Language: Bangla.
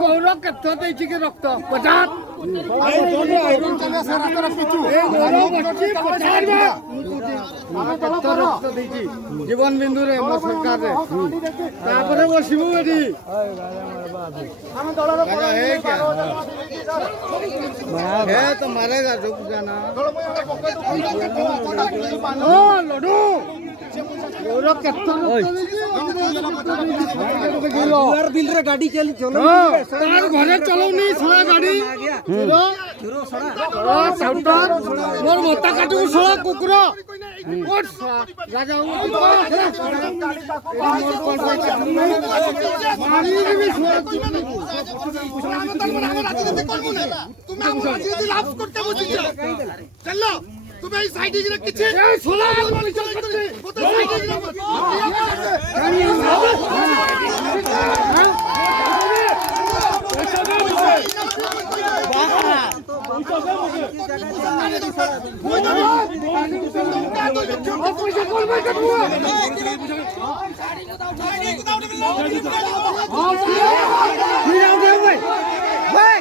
गौरव केत देछि रक्त 50 जीवन बिंदु रे सरकार बसबू एटी तो मारेगा झुक जाना लड्डू गौरव बिल रे गाड़ी चली चलो तार घरे चलौनी सोळा गाड़ी मोर मता काटू सोळा कुकुर ओट राजा তুমি এই সাইডে গিয়ে কিছু সোলা বলি চল করতে কত সাইডে গিয়ে ভাই